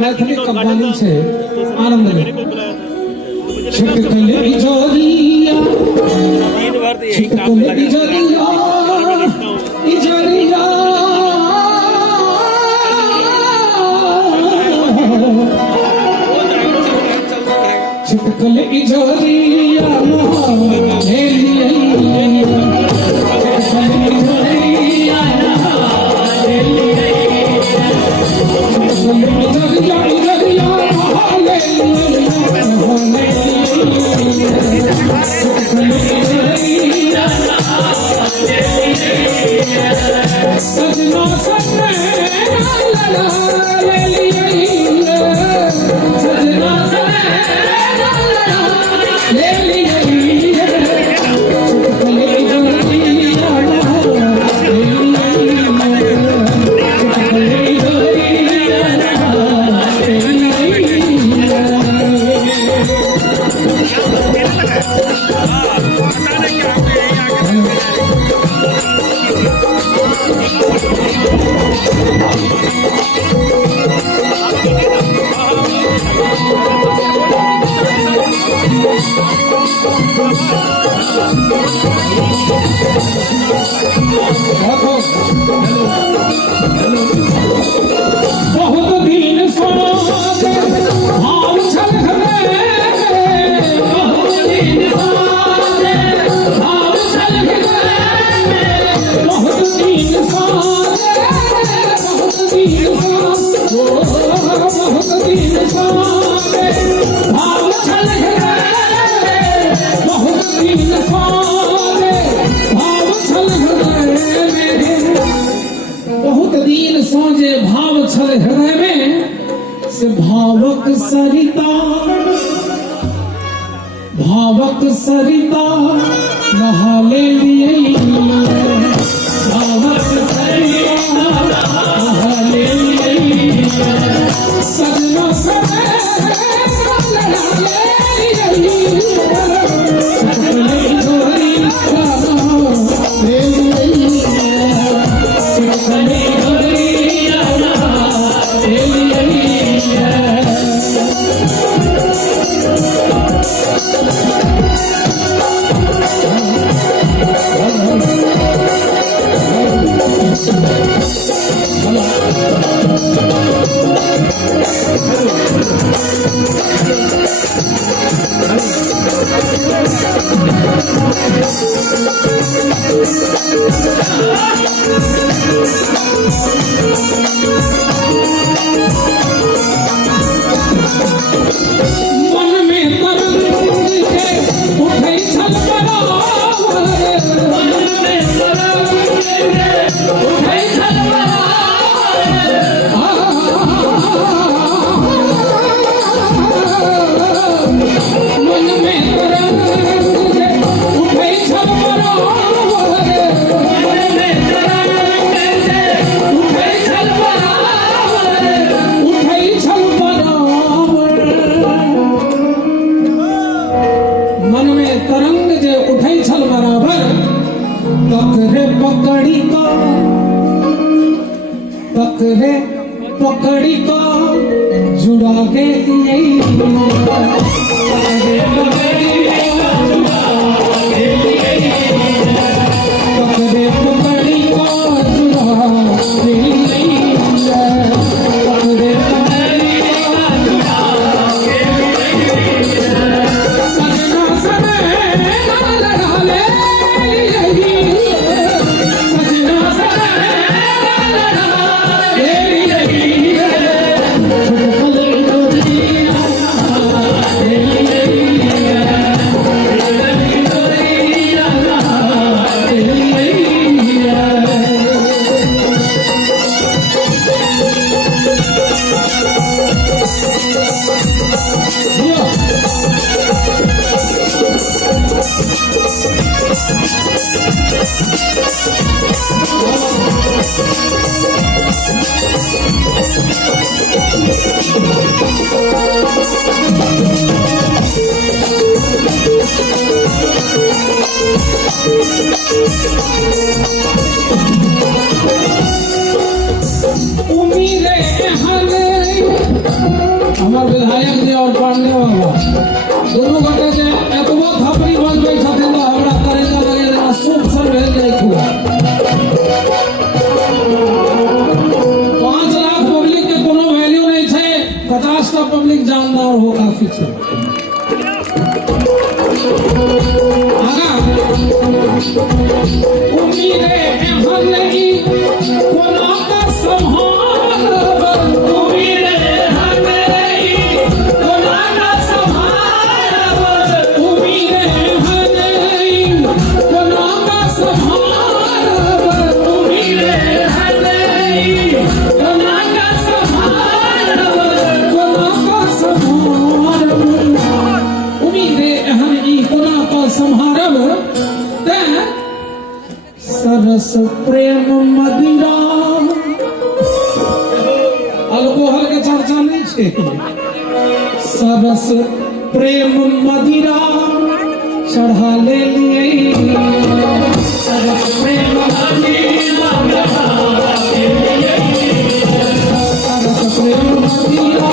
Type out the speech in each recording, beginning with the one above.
मैथिली कव्वाली से आनंद ले छिटकले इजोरिया छिटकले इजोरिया इजोरिया छिटकले इजोरिया सजना सजना ले लिए सजना ले लिए बहुत दिन सोचे भाव छल गए बहुत दिन सोचे भाव छल गए बहुत दिन सोचे बहुत दिन सोचे भाव छल गए बहुत दिन सोचे भाव छल गए बहुत दिन सोचे भाव छल हृदय में से भावक सरिता नहा ले लिए भावक सरिता नहा ले लिए सजना मन में तरंग उठे छल बराबर मन में तरंग उठे छल मन में तरंग उठे छल बराबर मन में तरंग उठे छल बराबर उठे छल बराबर मन में तरंग जे उठे छल बराबर तकरे पकड़ी को जुड़ा के उम्मीदें हन हमार विधायक जी और पांडे बाबा दोनों गोटे के एतबो थपड़ी बजबै छथिन तो हमरा करेजा लगे जेना सूप सन भेल जाइत हुए 5 लाख पब्लिक के कोनो वैल्यू नहीं छे 50 टा पब्लिक जानदार हो काफी छे आगा उम्मीदें हन की कोना का संहार उम्मीदें हन की कोना का संहार उम्मीदें हन की कोना का संहार उम्मीदें हन की कोना का संहार कोना का संहार उम्मीदें हन की कोना का संहारब ते सरस प्रेम मदिरा अल्कोहल के चर्चा नहीं छे सरस प्रेम मदिरा चढ़ा ले लिए सरस प्रेम मदिरा सरस प्रेम मदिरा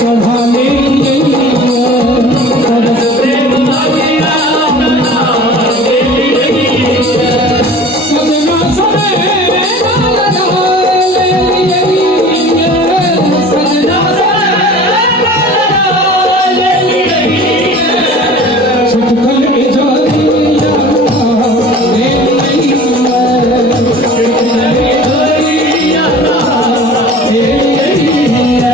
चढ़ा ले लिए सरस प्रेम मदिरा सजना सवेरा लगा ले लिए सजना सवेरा लगा ले लिए छुटकल इजारिया ले लिए छुटकल इजारिया ले लिए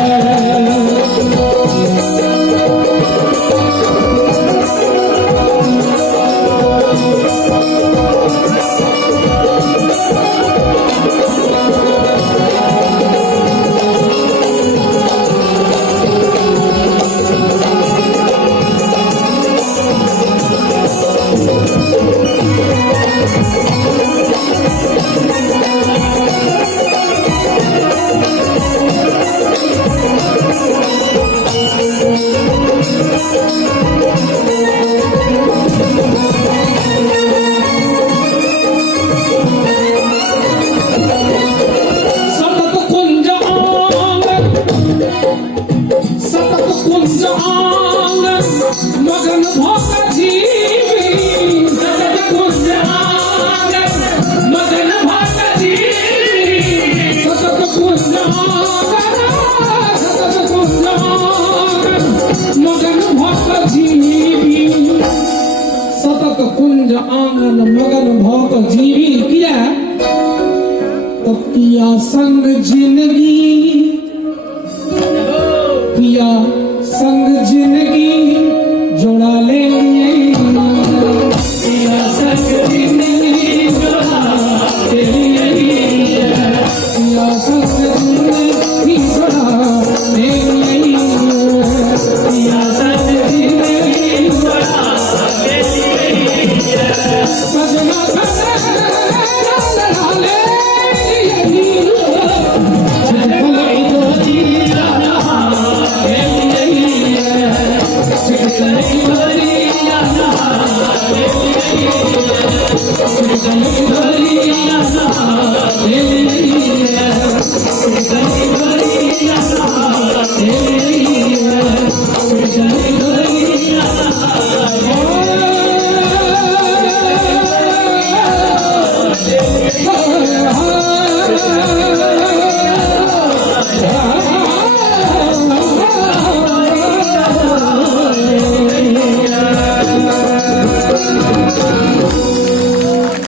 सतत कुंज आंगन मगन भोग जीवी सतत कुंज आंगन मगन भोग जीवी सतत कुंज आंगन मगन भोग जीवी सतत कुंज आंगन मगन भोग जीवी किया तो पिया संग जिंदगी